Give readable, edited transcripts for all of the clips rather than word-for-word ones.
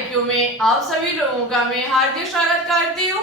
IQ में आप सभी लोगों का मैं हार्दिक स्वागत करती हूँ।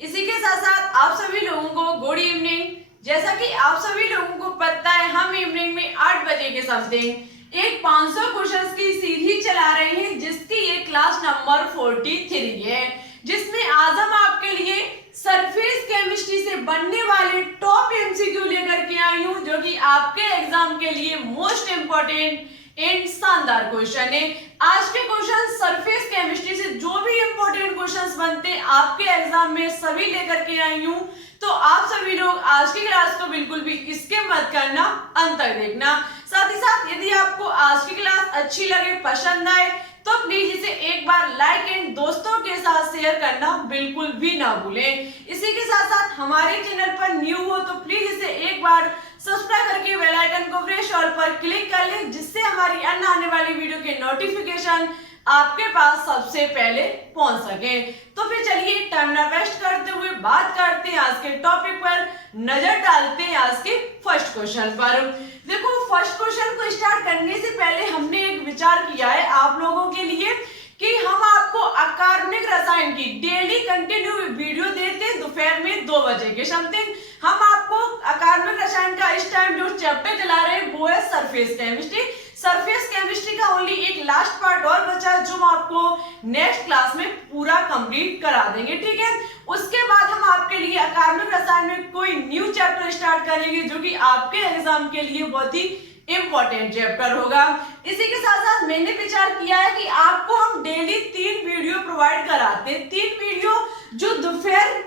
इसी के साथ साथ आप सभी लोगों को गुड इवनिंग। जैसा कि आप सभी लोगों को पता है, हम इवनिंग में 8 बजे के समथिंग एक 500 क्वेश्चंस की सीरीज चला रहे हैं, जिसकी ये क्लास नंबर 43 है, जिसमें आज हम आपके लिए सरफेस केमिस्ट्री से बनने वाले टॉप एमसीक्यू लेकर के आई हूँ, जो कि आपके एग्जाम के लिए मोस्ट इम्पोर्टेंट एंड शानदार क्वेश्चन है। आज के क्वेश्चन सरफेस केमिस्ट्री से जो भी इंपॉर्टेंट क्वेश्चंस बनते हैं आपके एग्जाम में, सभी लेकर के आई हूँ। तो आप सभी लोग आज की क्लास को बिल्कुल भी स्किप मत करना, अंत तक देखना। साथ ही साथ यदि आपको आज की क्लास अच्छी लगे, पसंद आए, तो प्लीज इसे एक बार लाइक एंड दोस्तों के साथ शेयर करना बिल्कुल भी ना भूलें। इसी के साथ साथ हमारे चैनल पर न्यू हो तो प्लीज इसे एक बार सब्सक्राइब करके बेल आइकन को प्रेस ऑल पर क्लिक कर लें, जिससे हमारी अन्य आने वाली वीडियो के नोटिफिकेशन आपके पास सबसे पहले पहुंच सके। तो फिर चलिए टाइम ना वेस्ट करते हुए बात करते हैं आज के टॉपिक पर, नजर डालते हैं आज के फर्स्ट क्वेश्चन पर। देखो, फर्स्ट क्वेश्चन को स्टार्ट करने से पहले हमने एक विचार किया है आप लोगों के लिए कि हम आपको अकार्बनिक रसायन की डेली कंटिन्यू वीडियो देते हैं दोपहर में 2 बजे के समथिंग। हम आपको अकार्बनिक रसायन का इस टाइम जो चैप्टर चला रहे हैं वो है सरफेस केमिस्ट्री। सरफेस केमिस्ट्री का ओनली एक लास्ट पार्ट और बचा है, जो हम आपको नेक्स्ट क्लास में पूरा कंप्लीट करा देंगे, ठीक है। उसके बाद हम आपके लिए अकार्बनिक रसायन में कोई न्यू चैप्टर स्टार्ट करेंगे, जो कि आपके एग्जाम के लिए बहुत ही इंपॉर्टेंट चैप्टर होगा। इसी के साथ साथ मैंने विचार किया है कि आपको हम डेली 3 वीडियो प्रोवाइड कराते हैं। 3 वीडियो जो दोपहर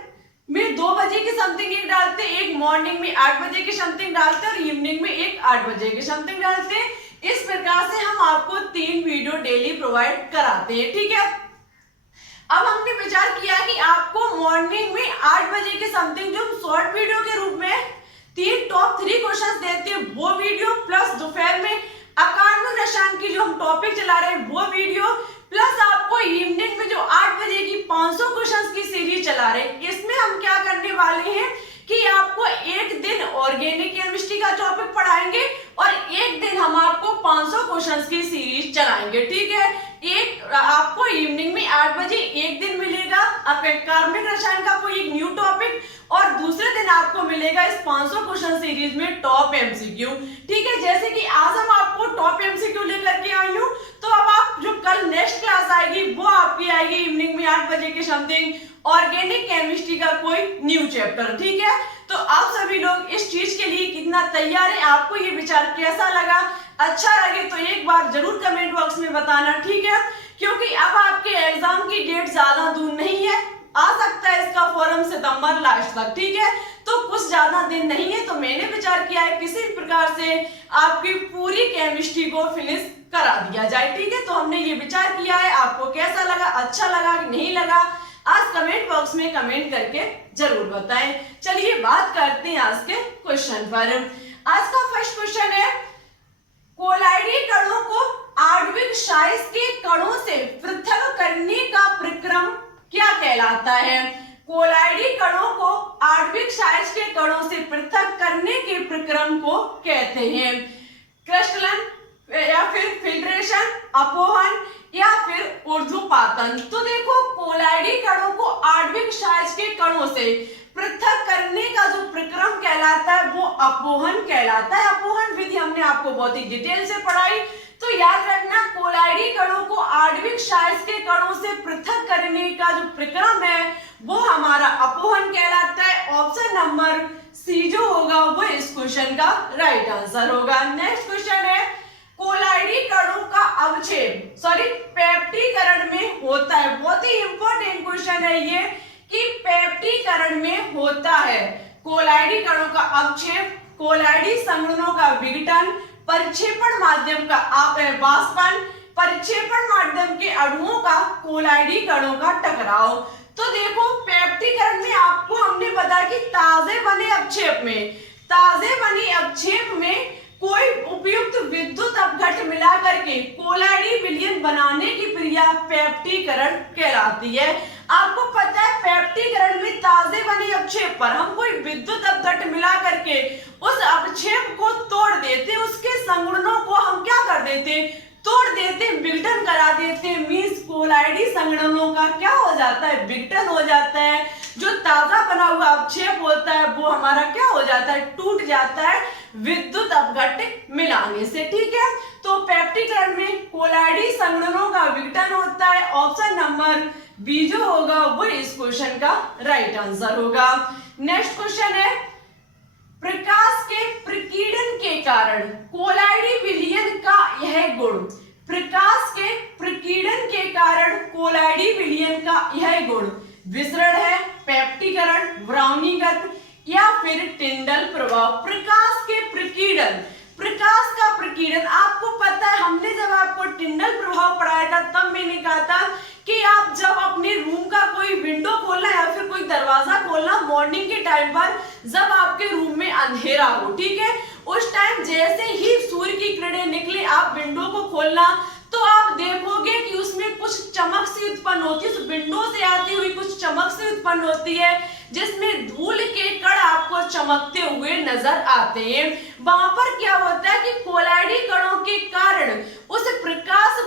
में 2 बजे के समथिंग एक डालते हैं, एक मॉर्निंग में 8 बजे के समथिंग डालते हैं और इवनिंग में एक 8 बजे के समथिंग डालते हैं। इस प्रकार से हम आपको 3 वीडियो डेली प्रोवाइड कराते हैं, ठीक है। अब हमने विचार किया कि आपको मॉर्निंग में 8 बजे के समथिंग जो हम शॉर्ट वीडियो के रूप में 3 टॉप 3 क्वेश्चंस देते हैं वो वीडियो, प्लस दोपहर में अकार्बनिक रसायन की जो हम टॉपिक चला रहे हैं वो वीडियो, प्लस आपको इवनिंग में जो 8 बजे की 500 क्वेश्चंस की सीरीज चला रहे हैं, इसमें हम क्या करने वाले हैं कि आपको एक दिन ऑर्गेनिक केमिस्ट्री का टॉपिक पढ़ाएंगे और एक दिन हम आपको 500 क्वेश्चंस की सीरीज चलाएंगे, ठीक है। एक आपको इवनिंग में 8 बजे एक दिन मिलेगा कार्बनिक रसायन का कोई एक न्यू टॉपिक, और दूसरे दिन आपको मिलेगा इस 500 क्वेश्चन सीरीज में टॉप एमसीक्यू, ठीक है। जैसे कि आज हम आपको टॉप एमसीक्यू लेकर के आई हूँ, तो अब आप जो कल नेक्स्ट क्लास आएगी वो आपकी आएगी इवनिंग में 8 बजे के समथिंग ऑर्गेनिक केमिस्ट्री का कोई न्यू चैप्टर, ठीक है। तो आप सभी लोग इस चीज के लिए कितना तैयार है, आपको ये विचार कैसा लगा? अच्छा लगे तो एक बार जरूर कमेंट बॉक्स में बताना, ठीक है, क्योंकि अब आपके एग्जाम की डेट ज्यादा दूर नहीं है, आ सकता है इसका फॉर्म सितंबर लास्ट तक, ठीक है। तो कुछ ज्यादा दिन नहीं है, तो मैंने विचार किया है किसी प्रकार से आपकी पूरी केमिस्ट्री को फिनिश करा दिया जाए, ठीक है। तो हमने ये विचार किया है, आपको कैसा लगा, अच्छा लगा कि नहीं लगा, आज कमेंट बॉक्स में कमेंट करके जरूर बताएं। चलिए बात करते हैं आज के क्वेश्चन पर। आज का फर्स्ट क्वेश्चन है, कोलाइडी कणों को आणविक साइज के कणों से पृथक करने का प्रक्रम क्या कहलाता है? कोलाइडी कणों को आणविक साइज के कणों से पृथक करने के प्रक्रम को कहते हैं क्रिस्टलन, या फिर फिल्ट्रेशन, अपोहन, या फिर ऊर्ध्वपातन। तो देखो, कोलाइडी कणों को आणविक साइज के कणों से पृथक करने का जो प्रक्रम कहलाता है वो अपोहन कहलाता है। अपोहन विधि हमने आपको बहुत ही डिटेल से पढ़ाई, तो याद रखना कोलाइडी कणों को आणविक साइज के कणों से पृथक करने का जो प्रक्रम है वो हमारा अपोहन कहलाता है। ऑप्शन नंबर सी जो होगा वो इस क्वेश्चन का राइट आंसर होगा। नेक्स्ट क्वेश्चन है, कोलाइडी कणों का अवक्षेप पेप्टीकरण में होता है। बहुत ही इंपॉर्टेंट क्वेश्चन है ये कि पेप्टीकरण में होता है। कोलाइडी कणों का अवक्षेप, कोलाइडी संघननों का विघटन, परिक्षेपण माध्यम का वाष्पन, परिक्षेपण माध्यम के अणुओं का कोलाइडी कणों का टकराव। तो देखो, पेप्टीकरण में आपको हमने बताया कि ताजे बने अपक्षेप में कोई उपयुक्त विद्युत अपघट्ट मिला करके कोलाइडी विलयन बनाने की क्रिया पेप्टीकरण कहलाती है। आपको पता है पेप्टीकरण में ताजे बने अपक्षेप पर हम कोई विद्युत अपघट्ट मिला करके उस अपक्षेप को तोड़ देते, उसके संघननों को हम क्या कर देते, तोड़ देते हैं, विघटन करा देते हैं। मीन्स कोलाइडी संगठनों का क्या हो जाता है, विघटन हो जाता है। जो ताजा बना हुआ अवक्षेप होता है वो हमारा क्या हो जाता है, टूट जाता है विद्युत अपघट्ट मिलाने से। ठीक है, तो पेप्टीकरण में कोलाइडी संगठनों का विघटन होता है। ऑप्शन नंबर बी जो होगा वो इस क्वेश्चन का राइट आंसर होगा। नेक्स्ट क्वेश्चन है, प्रकाश के प्रकीर्णन के कारण कोलाइडी विलयन का यह गुण, प्रकाश के प्रकीर्णन के कारण कोलाइडी विलयन का यह गुण विसरण है, पेप्टीकरण, ब्राउनीगत या फिर टिंडल प्रभाव। प्रकाश के प्रकीर्णन, प्रकाश का प्रकीर्णन, आपको पता है हमने जब आपको टिंडल प्रभाव पढ़ाया था तब मैंने कहा था कि आप जब अपने रूम का कोई विंडो खोलना या फिर कोई दरवाजा खोलना मॉर्निंग के टाइम पर, जब आपके रूम में अंधेरा हो, ठीक है, उस टाइम जैसे ही सूर्य की किरणें निकले आप विंडो को खोलना तो आप देखोगे कि उसमें कुछ चमक सी उत्पन्न होती है, उस विंडो से आती हुई कुछ चमक सी उत्पन्न होती है जिसमें धूल के कण आपको चमकते हुए नजर आते हैं। वहां पर क्या होता है कि कोलाइडी कणों के कारण उस प्रकाश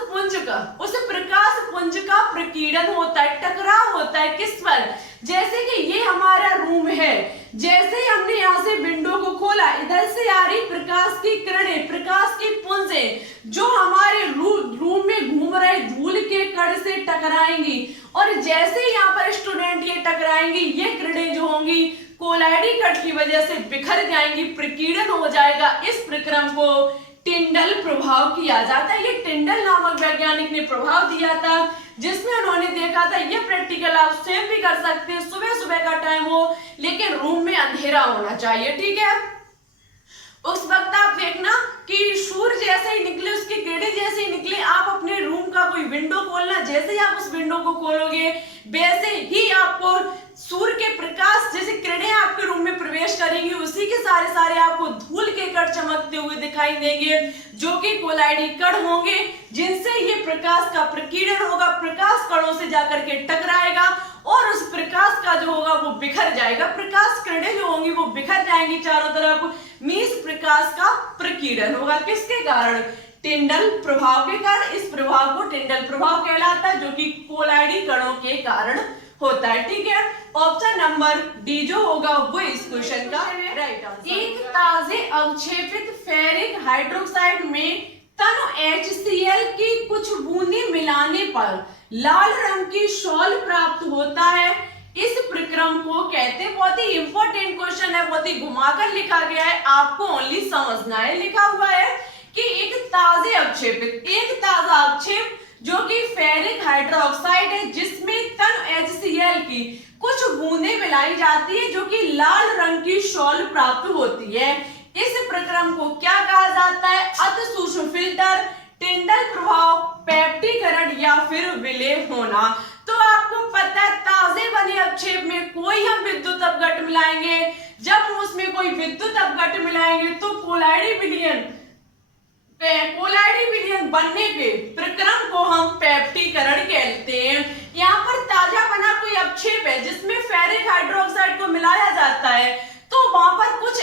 पुंज का प्रकीर्णन होता है, टकराव होता है। किस पर, जैसे कि ये हमारा रूम है, जैसे ही हमने यहाँ से विंडो को खोला इधर से आ रही प्रकाश की किरणें, प्रकाश की पुंजें जो हमारे रूम में घूम रहे धूल के कण से टकराएंगी और जैसे यहाँ पर स्टूडेंट ये टकराएंगी ये किरणें जो होंगी कोलाइडी कण की वजह से बिखर जाएंगी, प्रकीर्णन हो जाएगा। इस प्रक्रम को टिंडल प्रभाव किया जाता है। ये टिंडल नामक वैज्ञानिक ने प्रभाव दिया था जिसमें उन्होंने देखा था, ये प्रैक्टिकल आप स्वयं भी कर सकते हैं, सुबह सुबह का टाइम हो लेकिन रूम में अंधेरा होना चाहिए। ठीक है, उस वक्त आप देखना कि सूर्य जैसे ही निकले, उसकी किरणें जैसे ही निकले, आप अपने रूम का कोई विंडो खोलना, जैसे ही आप उस विंडो को खोलोगे वैसे ही आपको सूर्य के प्रकाश जैसे किरणें आपके रूम में प्रवेश करेंगी, उसी के सारे आपको धूल के कण चमकते हुए दिखाई देंगे जो कि कोलाइडी कण होंगे जिनसे ये प्रकाश का प्रकीर्णन होगा, प्रकाश कणों से जाकर के टकराएगा और उस प्रकाश का जो होगा वो बिखर जाएगा, प्रकाश किरणें जो होंगी वो बिखर जाएंगी चारों तरफ। मीन्स प्रकाश का प्रकीर्णन होगा किसके कारण, टिंडल प्रभाव के कारण। इस प्रभाव को टिंडल प्रभाव कहलाता है जो कि कोलाइडी कणों के कारण होता है। ठीक है, ऑप्शन नंबर डी जो होगा वो इस क्वेश्चन का राइट आंसर। एक ताजे अवक्षेपित फेरिक हाइड्रोक्साइड में तनु HCl की कुछ बूंदें मिलाने पर लाल रंग की शॉल प्राप्त होता है। इस प्रक्रम को कहते हैं, बहुत ही इंपॉर्टेंट क्वेश्चन है, बहुत ही घुमाकर लिखा गया है, आपको ओनली समझना है। लिखा हुआ है कि एक ताजे अवक्षेपित, एक ताजा अवक्षेप जो कि फेरिक हाइड्रोक्साइड है जिसमें तनु HCl की कुछ बूंदें मिलाई जाती है जो कि लाल रंग की शॉल प्राप्त होती है। इस प्रक्रम को क्या कहा जाता है, अति सूक्ष्म फिल्टर, टिंडल प्रभाव, पेप्टीकरण या फिर विलय होना। तो आपको पता है ताजे बने अवक्षेप में कोई हम विद्युत अपघट्ट मिलाएंगे, जब हम उसमें कोई विद्युत अपघट्ट मिलाएंगे तो कोलाइडी विलयन बनने पे प्रक्रम को हम पेप्टीकरण कहते हैं। यहाँ पर ताजा बना कोई अवक्षेप है जिसमें फेरिक हाइड्रोक्साइड को मिलाया जाता है तो वहां पर कुछ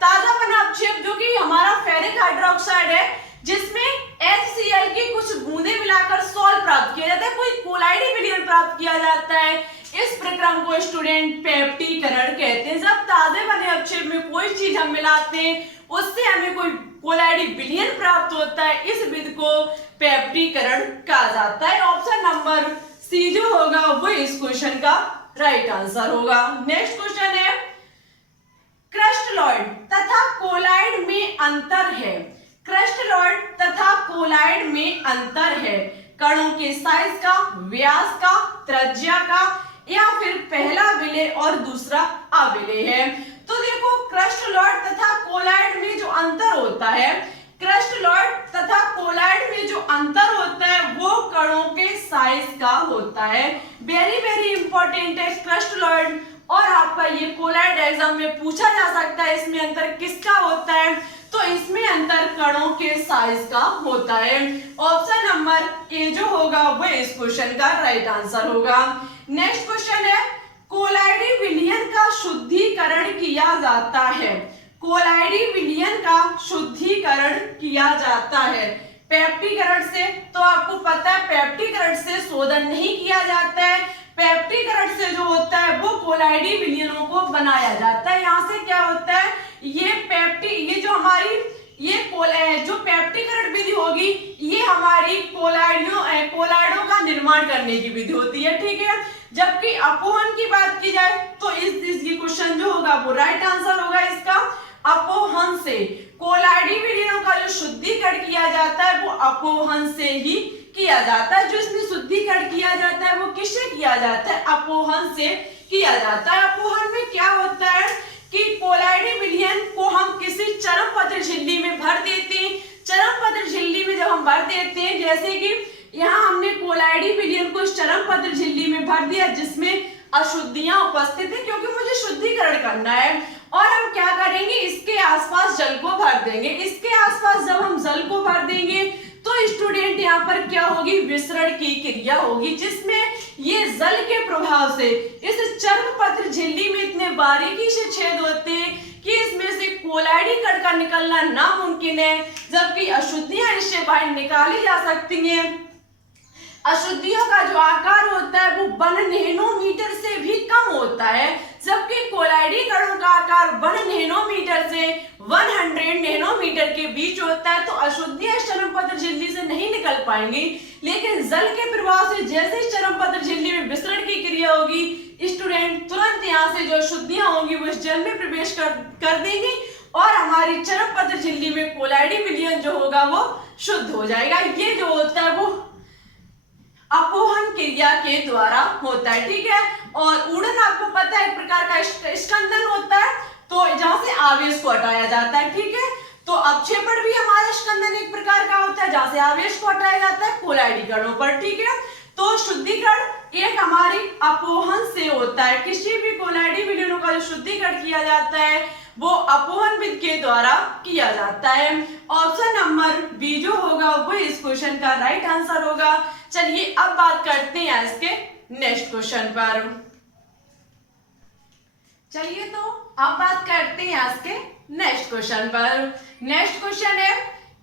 ताजा बना अवक्षेप जो कि हमारा फेरिक हाइड्रोक्साइड है जिसमें HCl की कुछ बूंदें मिलाकर सॉल्ट प्राप्त किया जाता है, कोई कोलाइडी विलयन प्राप्त किया जाता है। इस प्रक्रम को स्टूडेंट पेप्टीकरण कहते हैं। जब ताजे बने अवक्षेप में कोई चीज हम मिलाते हैं उससे हमें कोई कोलाइडी विलयन प्राप्त होता है, इस विधि को पेप्टीकरण कहा जाता है। ऑप्शन नंबर सी जो होगा वो इस क्वेश्चन का राइट आंसर होगा। नेक्स्ट क्वेश्चन है, क्रिस्टलॉइड तथा कोलाइड में अंतर है। क्रिस्टलॉइड तथा कोलाइड में अंतर है कणों के साइज का, व्यास का, त्रिज्या का या फिर पहला विलय और दूसरा अविलय है। तो देखो क्रिस्टलॉइड तथा कोलाइड में जो अंतर होता है, क्रिस्टलॉइड तथा कोलाइड में जो अंतर होता है वो कणों के साइज का होता है। वेरी वेरी इंपॉर्टेंट है क्रिस्टलॉइड और आपका ये कोलाइड एग्जाम में पूछा जा सकता है इसमें अंतर किसका होता है, तो इसमें अंतर कणों के साइज का होता है। ऑप्शन नंबर ए जो होगा वो इस क्वेश्चन का राइट आंसर होगा। नेक्स्ट क्वेश्चन है, कोलाइडी विलयन का शुद्धिकरण किया जाता है। कोलाइडी विलयन का शुद्धिकरण किया जाता है। पेप्टीकरण से, तो आपको पता है पेप्टीकरण से शोधन नहीं किया जाता है, पेप्टीकरण से जो होता है वो कोलाइडी विलयनों को बनाया जाता है। यहाँ से क्या होता है, ये जो हमारी जो पेप्टीकरण विधि होगी ये हमारी कोलाइडों का निर्माण करने की विधि होती है, ठीक है। जबकि अपोहन की बात की जाए तो इसकी क्वेश्चन जो होगा वो राइट आंसर होगा इसका, अपोहन से कोलाइडी विलयनों का जो शुद्धिकरण किया जाता है वो अपोहन से ही किया जाता है। जो इसमें शुद्धिकरण किया जाता है वो किससे किया जाता है, अपोहन से किया जाता है। अपोहन में क्या होता है कि कोलाइडी विलयन को हम किसी चरमपत्र झिल्ली में भर देते हैं। चरमपत्र झिल्ली में जब हम भर देते हैं, जैसे कि यहाँ हमने कोलाइडी विलयन को इस चरमपत्र झिल्ली में भर दिया जिसमें अशुद्धियां उपस्थित है, क्योंकि मुझे शुद्धिकरण करना है, और हम क्या करेंगे इसके आसपास जल को भर देंगे। इसके आसपास जब हम जल को भर देंगे तो स्टूडेंट यहाँ पर क्या होगी, विसरण की क्रिया होगी, जिसमें ये जल के प्रभाव से इस चर्मपत्र झिल्ली में इतने बारीकी से छेद होते हैं कि इसमें से कोलाइडी कण का निकलना नामुमकिन है, जबकि अशुद्धियां इससे बाहर निकाली जा सकती हैं। अशुद्धियों का जो आकार होता है वो 1 नैनोमीटर से भी कम होता है, जबकि कोलाइडी कणों का आकार 1 नैनोमीटर से 100 नैनोमीटर के बीच होता है। तो अशुद्धियां चर्मपत्र झिल्ली से नहीं निकल पाएंगी, लेकिन जल के प्रभाव से जैसे चर्मपत्र झिल्ली में विसरण की क्रिया होगी, स्टूडेंट तुरंत यहाँ से जो अशुद्धियां होंगी वो इस जल में प्रवेश कर देंगी और हमारी चर्मपत्र झिल्ली में कोलाइडी विलयन जो होगा वो शुद्ध हो जाएगा। ये जो होता है वो अपोहन क्रिया के द्वारा होता है, ठीक है। और ऊर्धन आपको पता है एक प्रकार का स्कंदन होता है, तो जहां से आवेश को हटाया जाता है, ठीक है। तो अवक्षेपण भी हमारा स्कंदन एक प्रकार का होता है जहां से आवेश को हटाया जाता है कोलाइडी कणों पर, ठीक है। तो शुद्धिकरण एक हमारी अपोहन से होता है। किसी भी कोलाइडी विलयनों का जो शुद्धिकरण किया जाता है वो अपोहन विधि के द्वारा किया जाता है। ऑप्शन नंबर बी जो होगा वो इस क्वेश्चन का राइट आंसर होगा। चलिए अब बात करते हैं इसके नेक्स्ट क्वेश्चन पर। चलिए तो अब बात करते हैं इसके नेक्स्ट क्वेश्चन पर। नेक्स्ट क्वेश्चन है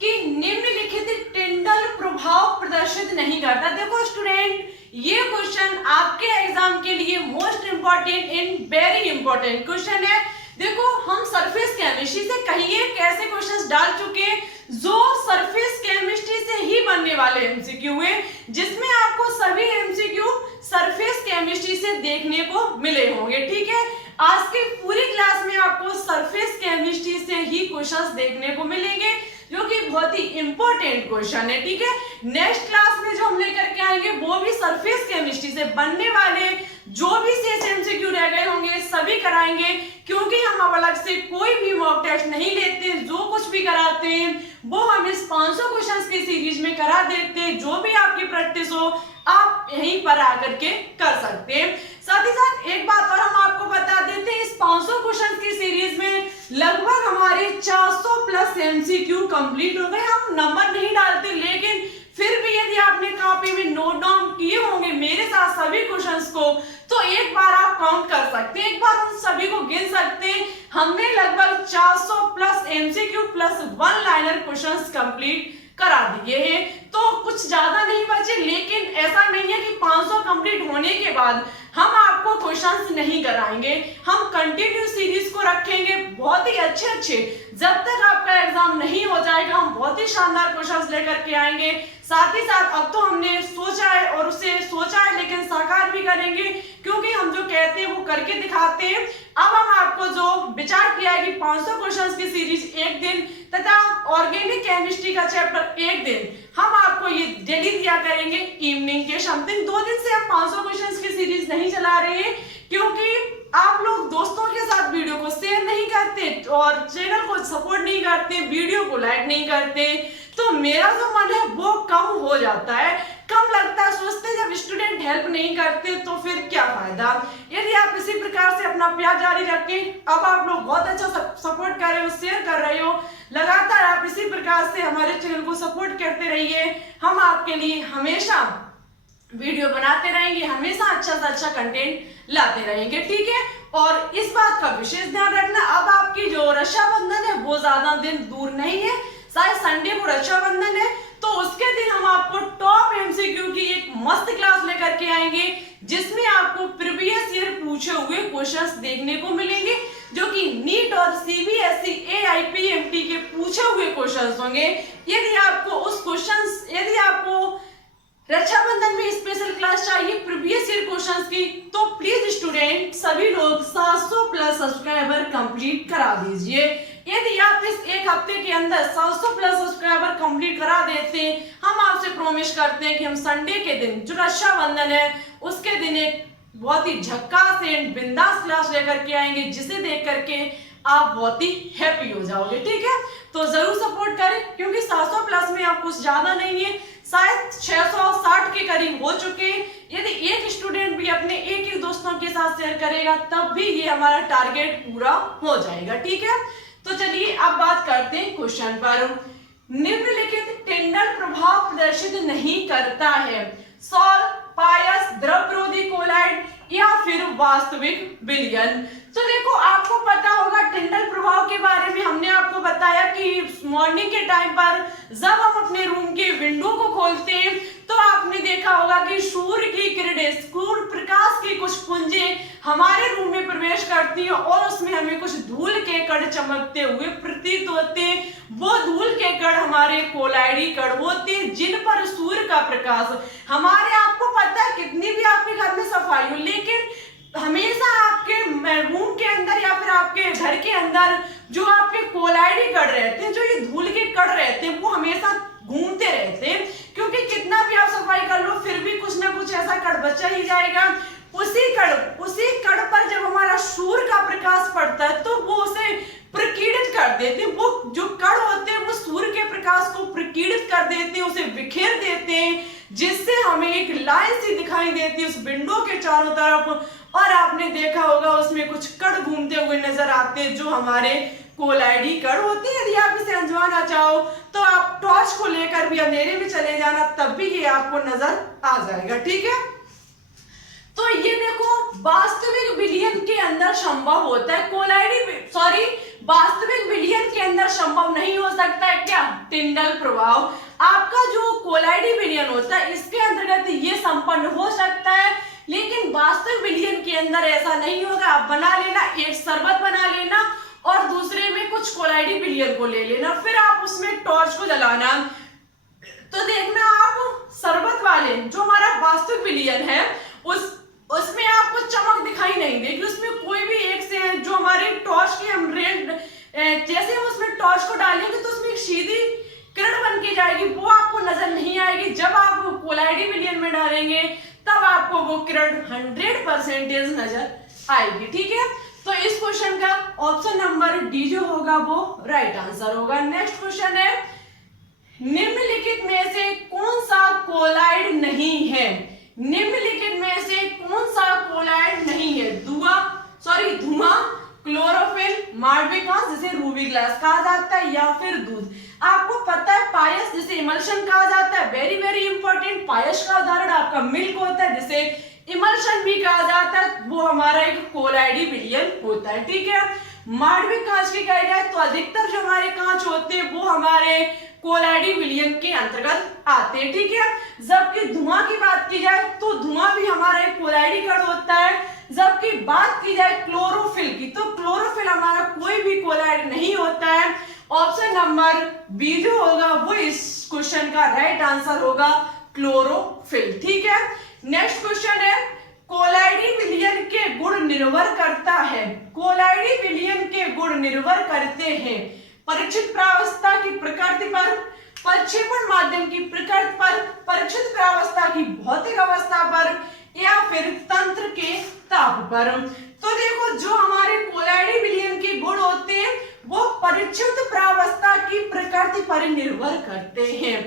कि निम्नलिखित टिंडल प्रभाव प्रदर्शित नहीं करता। देखो स्टूडेंट, ये क्वेश्चन आपके एग्जाम के लिए most important and very important question है। देखो हम सरफेस केमिस्ट्री से कहीं कैसे क्वेश्चंस डाल चुके हैं जो सरफेस केमिस्ट्री से ही बनने वाले एमसीक्यू है, जिसमें आपको सभी एमसीक्यू सरफेस केमिस्ट्री से देखने को मिले होंगे, ठीक है। आज की पूरी क्लास में आपको सरफेस केमिस्ट्री से ही क्वेश्चंस देखने को मिलेंगे, जो कि बहुत ही इंपॉर्टेंट क्वेश्चन है, ठीक है। नेक्स्ट क्लास में जो हम लेकर के आएंगे वो भी सरफेस केमिस्ट्री से बनने वाले जो भी शेष एमसीक्यू रह गए होंगे सभी कराएंगे, क्योंकि हम अब अलग से कोई भी मॉक टेस्ट नहीं लेते। जो कुछ भी कराते हैं वो हम इस 500 क्वेश्चंस की सीरीज में करा देते हैं। जो भी आपकी प्रैक्टिस हो आप यहीं पर आकर के कर सकते हैं। साथ ही साथ एक बात और हम आपको बता देते हैं, इस 500 क्वेश्चन की सीरीज में लगभग हमारे 400 प्लस एमसीक्यू कंप्लीट हो गए। हम नंबर नहीं डालते, लेकिन फिर भी यदि आपने कॉपी में नोट डाउन किए होंगे मेरे साथ सभी क्वेश्चंस को, तो एक बार आप काउंट कर सकते हैं, एक बार उन सभी को गिन सकते हैं। हमने लगभग 400 plus MCQ plus 1 liner questions complete करा दिए हैं। तो कुछ ज्यादा नहीं बचे, लेकिन ऐसा नहीं है कि 500 कंप्लीट होने के बाद हम आपको क्वेश्चंस नहीं कराएंगे। हम कंटिन्यू सीरीज को रखेंगे बहुत ही अच्छे जब तक आपका एग्जाम नहीं हो जाएगा। हम बहुत ही शानदार क्वेश्चंस लेकर के आएंगे। साथ ही साथ अब तो हमने सोचा है और उसे सोचा है लेकिन साकार भी करेंगे, क्योंकि हम जो कहते हैं वो करके दिखाते हैं। अब हम आपको जो विचार किया है कि 500 क्वेश्चंस की सीरीज एक दिन तथा ऑर्गेनिक केमिस्ट्री का चैप्टर एक दिन हम आपको ये डेली दिया करेंगे इवनिंग के समथिंग। 2 दिन से हम 500 क्वेश्चंस की सीरीज नहीं चला रहे हैं, क्योंकि आप लोग दोस्तों के साथ वीडियो को शेयर नहीं करते और चैनल को सपोर्ट नहीं करते, वीडियो को लाइक नहीं करते, तो मेरा जो मन है वो कम हो जाता है, कम लगता है। सोचते जब स्टूडेंट हेल्प नहीं करते तो फिर क्या फायदा। यदि आप इसी प्रकार से अपना प्यार जारी रखें, अब आप लोग बहुत अच्छा सपोर्ट कर रहे हो, शेयर कर रहे हो, लगातार आप इसी प्रकार से हमारे चैनल को सपोर्ट करते रहिए। हम आपके लिए हमेशा वीडियो बनाते रहेंगे, हमेशा अच्छा से अच्छा कंटेंट लाते रहेंगे, ठीक है। और इस बात का विशेष ध्यान रखना, अब आपकी जो रक्षाबंधन है वो ज्यादा दिन दूर नहीं है, शायद संडे को रक्षाबंधन है, तो उसके दिन हम आपको टॉप एमसीक्यू की एक मस्त क्लास लेकर के आएंगे, जिसमें आपको प्रीवियस ईयर पूछे हुए क्वेश्चंस देखने को मिलेंगे, जो कि नीट और सीबीएसई एआईपीएमटी के पूछे हुए क्वेश्चंस होंगे। यदि आपको रक्षाबंधन में स्पेशल क्लास चाहिए प्रीवियस ईयर क्वेश्चंस की, तो प्लीज स्टूडेंट सभी लोग 700 प्लस सब्सक्राइबर कंप्लीट करा दीजिए। यदि आप इस एक हफ्ते के अंदर 700 प्लस सब्सक्राइबर कंप्लीट करा देते हैं, हम आपसे प्रॉमिस करते हैं कि हम संडे के दिन जो रक्षाबंधन है उसके दिन एक बहुत ही झक्कास एंड बिंदास क्लास लेकर के आएंगे, जिसे देख करके आप बहुत ही हैप्पी हो जाओगे। ठीक है, तो जरूर सपोर्ट करें, क्योंकि 700 प्लस में आप कुछ ज्यादा नहीं है, शायद 660 के करीब हो चुके हैं। यदि एक स्टूडेंट भी अपने एक दोस्तों के साथ शेयर करेगा, तब भी ये हमारा टारगेट पूरा हो जाएगा। ठीक है, तो चलिए अब बात करते हैं क्वेश्चन पर। निम्नलिखित टिंडल प्रभाव प्रदर्शित नहीं करता है, सॉल, पायस, द्रव विरोधी कोलाइड या फिर वास्तविक विलयन। तो देखो, आपको पता होगा टिंडल प्रभाव के बारे में हमने आपको बताया कि मॉर्निंग के टाइम पर जब हम अपने रूम के विंडो को खोलते हैं, तो आपने देखा होगा कि सूर्य की किरणें, सूर्य प्रकाश की कुछ पुंजें हमारे रूम में प्रवेश करती हैं और उसमें हमें कुछ धूल के कण चमकते हुए प्रतीत होते हैं। वो धूल के कण हमारे कोलाइडी कण होते हैं, जिन पर सूर्य का प्रकाश हमारे, आपको पता है कितनी भी आपके घर में सफाई हो, लेकिन हमेशा आपके रूम के अंदर या फिर आपके घर के अंदर जो आपके कोलाइडी कण रहते हैं, जो ये धूल के कण रहते हैं, वो हमेशा घूमते रहते हैं, क्योंकि कितना भी आप सफाई कर लो फिर भी कुछ ना कुछ ऐसा कण बचा ही जाएगा। उसी कण पर जब हमारा सूर्य का प्रकाश पड़ता है, तो वो उसे प्रकीर्णित कर देते हैं। वो जो कण होते हैं वो सूर्य के प्रकाश को प्रकीर्णित कर देते हैं, उसे बिखेर देते हैं, जिससे हमें एक लाइन सी दिखाई देती है उस विंडो के चारों तरफ, और आपने देखा होगा उसमें कुछ कण घूमते हुए नजर आते हैं, जो हमारे कोलाइडी कण होते हैं। यदि आप इसे अंजवाना चाहो तो आप टॉर्च को लेकर भी अंधेरे में चले जाना, तब भी ये आपको नजर आ जाएगा। ठीक है, तो ये देखो, वास्तविक विलयन के अंदर संभव होता है वास्तविक विलयन के अंदर संभव नहीं हो सकता है क्या? टिंडल प्रभाव। आपका जो कोलाइडी विलयन होता है, इसके अंतर्गत ये संपन्न हो सकता है, लेकिन वास्तविक विलयन के अंदर ऐसा नहीं होगा। आप बना लेना, एक शरबत बना लेना और दूसरे में कुछ कोलाइडी विलयन को ले लेना, फिर आप उसमें टॉर्च को जलाना, तो देखना आप शरबत वाले जो हमारा वास्तविक विलयन है उसमें आपको चमक दिखाई नहीं देगी। उसमें कोई भी एक से जो हमारे टॉर्च की हम रेड, जैसे हम उसमें टॉर्च को डालेंगे तो उसमें एक सीधी किरण बन के जाएगी, वो आपको नजर नहीं आएगी। जब आप कोलाइडी विलयन में डालेंगे तब आपको वो किरण 100% नजर आएगी। ठीक है, तो इस क्वेश्चन का ऑप्शन नंबर डी जो होगा वो राइट आंसर होगा। नेक्स्ट क्वेश्चन है, निम्नलिखित में से कौन सा कोलाइड नहीं है? निम्नलिखित में से कौन सा कोलाइड नहीं है? धुआं, क्लोरोफिल, मार्विक गैस जिसे रूबी ग्लास कहा जाता है, या फिर दूध। आपको पता है पायस जिसे इमल्शन कहा जाता है, वेरी वेरी इंपॉर्टेंट। पायस का उदाहरण आपका मिल्क होता है, जिसे इमल्शन भी कहा जाता है, वो हमारा एक कोलाइडी विलयन होता है। ठीक है, मार्विक कांच की कही जाए तो अधिकतर जो हमारे कांच होते हैं वो हमारे कोलाइडी विलयन के अंतर्गत आते हैं। ठीक है, जबकि धुआं की बात की जाए तो धुआं भी हमारा एक कोलाइडी कण होता है। जबकि बात की जाए क्लोरोफिल की, तो क्लोरोफिल हमारा कोई भी कोलाइड नहीं होता है। ऑप्शन नंबर बी जो होगा वो इस क्वेश्चन का राइट आंसर होगा, क्लोरोफिल। ठीक है, नेक्स्ट क्वेश्चन है, कोलाइडी विलयन के गुण निर्भर करता है। कोलाइडी विलयन के गुण निर्भर करते हैं परीक्षित प्रावस्था की प्रकृति पर, प्रक्षेपण माध्यम की प्रकृति पर, परीक्षित प्रावस्था की भौतिक अवस्था पर, या फिर तंत्र के ताप पर। तो देखो, जो हमारे कोलाइडी विलयन के गुण होते हैं वो परीक्षित प्रावस्था की प्रकृति पर निर्भर करते हैं।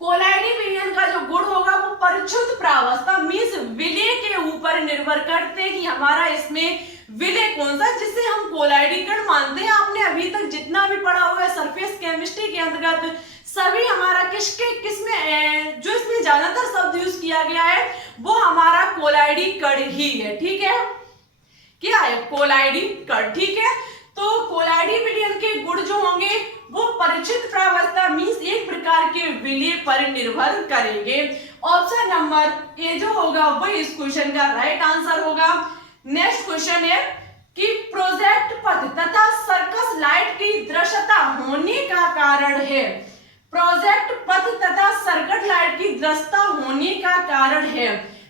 कोलाइडी विलयन का जो गुण होगा वो परीक्षित प्रावस्था मींस विलय के ऊपर निर्भर करते हैं कि हमारा इसमें विलय कौन सा, जिसे हम कोलाइडी कण मानते हैं। आपने अभी तक जितना भी पढ़ा होगा सरफेस केमिस्ट्री के अंतर्गत, सभी हमारा किसमें जो इसमें ज्यादातर शब्द यूज किया गया है वो हमारा कोलाइडी कण ही है। ठीक है, क्या है? कोलाइडी कण। ठीक है, तो कोलाइडी विलयन के गुण जो होंगे वो परिचित प्रावस्था मीन्स एक प्रकार के विलय पर निर्भर करेंगे। ऑप्शन नंबर ए जो होगा वो इस क्वेश्चन का राइट आंसर होगा। नेक्स्ट क्वेश्चन है कि प्रोजेक्ट पथ तथा सर्कस लाइट की दृश्यता होने का कारण है। प्रोजेक्ट पथ तथा सर्कट लाइट की दृश्यता होने का कारण है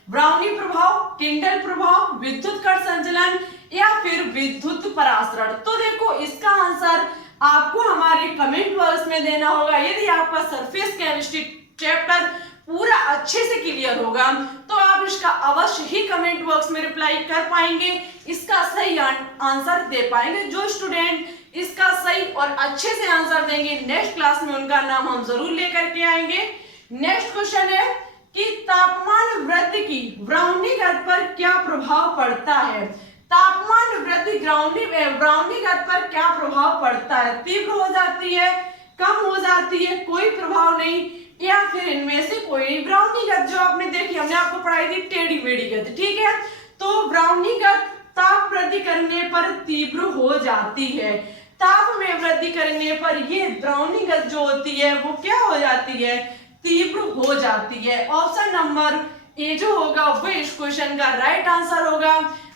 ब्राउनी प्रभाव, टिंडल प्रभाव, विद्युत कट संचलन या फिर विद्युत परासरण। तो देखो इसका आंसर आपको हमारे कमेंट बॉक्स में देना होगा। यदि आपका सरफेस केमिस्ट्री चैप्टर पूरा अच्छे से क्लियर होगा तो आप इसका अवश्य ही कमेंट बॉक्स में रिप्लाई कर पाएंगे, इसका सही आंसर दे पाएंगे। जो स्टूडेंट इसका सही और अच्छे से आंसर देंगे नेक्स्ट क्लास में उनका नाम हम जरूर लेकर के आएंगे। नेक्स्ट क्वेश्चन है कि तापमान वृद्धि की ब्राउनिंग पर क्या प्रभाव पड़ता है। तापमान वृद्धि ब्राउनिंग पर क्या प्रभाव पड़ता है। तीव्र हो जाती है, कम हो जाती है, कोई प्रभाव नहीं, या फिर इनमें से कोई। ब्राउनी गत जो आपने देखी, हमने आपको पढ़ाई थी टेढ़ी मेढ़ी गत, ठीक है। तो ब्राउनी गत ताप वृद्धि करने पर तीव्र हो जाती है। ताप में वृद्धि करने पर ये ब्राउनी गत जो होती है वो क्या हो जाती है, तीव्र हो जाती है। ऑप्शन नंबर ए जो होगा वो इस क्वेश्चन का राइट आंसर होगा।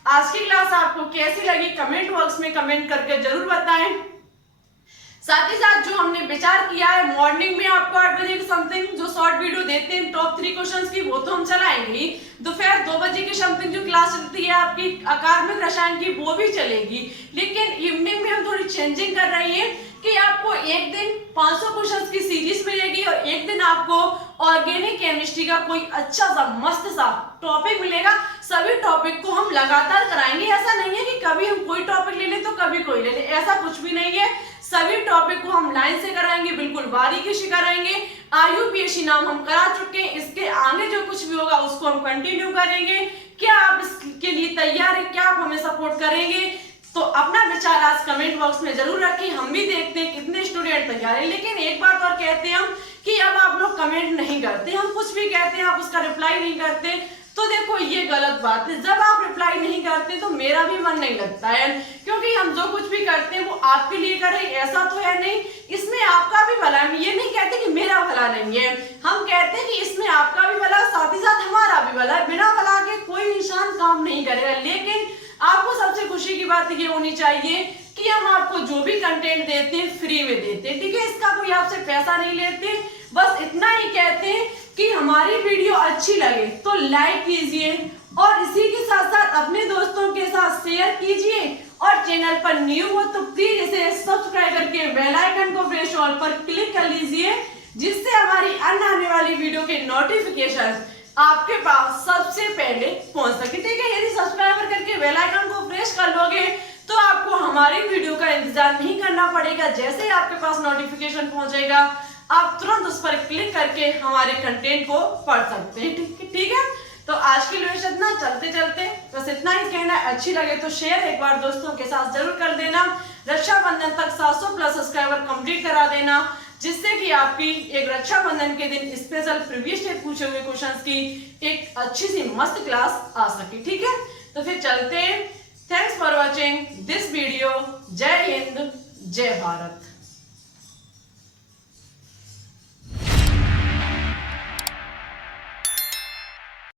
आज की क्लास आपको कैसी लगी कमेंट बॉक्स में कमेंट करके जरूर बताएं। साथ ही साथ जो हमने विचार किया है मॉर्निंग में आपको 8 बजे के समथिंग जो शॉर्ट वीडियो देते हैं टॉप 3 क्वेश्चंस की, वो तो हम चलाएंगे ही। दोपहर 2 बजे के समथिंग जो क्लास चलती है आपकी अकादमिक रसायन की, वो भी चलेगी। लेकिन इवनिंग में हम थोड़ी चेंजिंग कर रही है कि आपको एक दिन 500 क्वेश्चंस की सीरीज मिलेगी और एक दिन आपको ऑर्गेनिक केमिस्ट्री का कोई अच्छा सा मस्त सा टॉपिक मिलेगा। सभी टॉपिक को हम लगातार कराएंगे। ऐसा नहीं है कि कभी हम कोई टॉपिक ले लें तो कभी कोई ले ले, ऐसा कुछ भी नहीं है। सभी टॉपिक को हम लाइन से कराएंगे, बिल्कुल बारीकी से कराएंगे। IUPAC नाम हम करा चुके हैं, इसके आगे जो कुछ भी होगा उसको हम कंटिन्यू करेंगे। क्या आप इसके लिए तैयार है, क्या आप हमें सपोर्ट करेंगे? तो अपना विचार आज कमेंट बॉक्स में जरूर रखें, हम भी देखते हैं कितने स्टूडेंट तैयार है। लेकिन एक बात और कहते हैं हम कि अब आप लोग कमेंट नहीं करते, हम कुछ भी कहते हैं आप उसका रिप्लाई नहीं करते, तो देखो ये गलत बात है। जब आप रिप्लाई नहीं करते तो मेरा भी मन नहीं लगता है, क्योंकि हम जो कुछ भी करते हैं वो आपके लिए कर रहे हैं, ऐसा तो है नहीं। इसमें आपका भी भला है, ये नहीं कहते कि मेरा भला नहीं है, हम कहते हैं कि इसमें आपका भी भला साथ ही साथ हमारा भी भला है। बिना भला के कोई इंसान काम नहीं करेगा। लेकिन आपको सबसे खुशी की बात ये होनी चाहिए कि हम आपको जो भी कंटेंट देते हैं फ्री में देते हैं, ठीक है। इसका कोई आपसे पैसा नहीं लेते, बस इतना ही कहते हैं कि हमारी वीडियो अच्छी लगे तो लाइक कीजिए और इसी के साथ साथ अपने दोस्तों के साथ शेयर कीजिए और चैनल पर न्यू हो तो प्लीज इसे सब्सक्राइब करके बेल आइकन को प्रेस ऑल पर क्लिक कर लीजिए, जिससे हमारी अन्य आने वाली वीडियो के नोटिफिकेशन आपके पास सबसे पहले पहुंच सके, ठीक है। यदि सब्सक्राइब करके बेल आइकन को प्रेस कर लोगे तो आपको हमारी वीडियो का इंतजार नहीं करना पड़ेगा। जैसे ही आपके पास नोटिफिकेशन पहुंचेगा आप तुरंत उस पर क्लिक करके हमारे कंटेंट को पढ़ सकते हैं, ठीक है। तो आज के लिए इतना, चलते चलते बस इतना ही कहना है। अच्छी लगे तो शेयर एक बार दोस्तों के साथ जरूर कर देना। रक्षाबंधन तक 700+ सब्सक्राइबर कंप्लीट करा देना, जिससे कि आपकी एक रक्षाबंधन के दिन स्पेशल प्रीवियस डे पूछे हुए क्वेश्चंस की एक अच्छी सी मस्त क्लास आ सके, ठीक है। तो फिर चलते हैं। Thanks for watching this video. जय हिंद, जय भारत।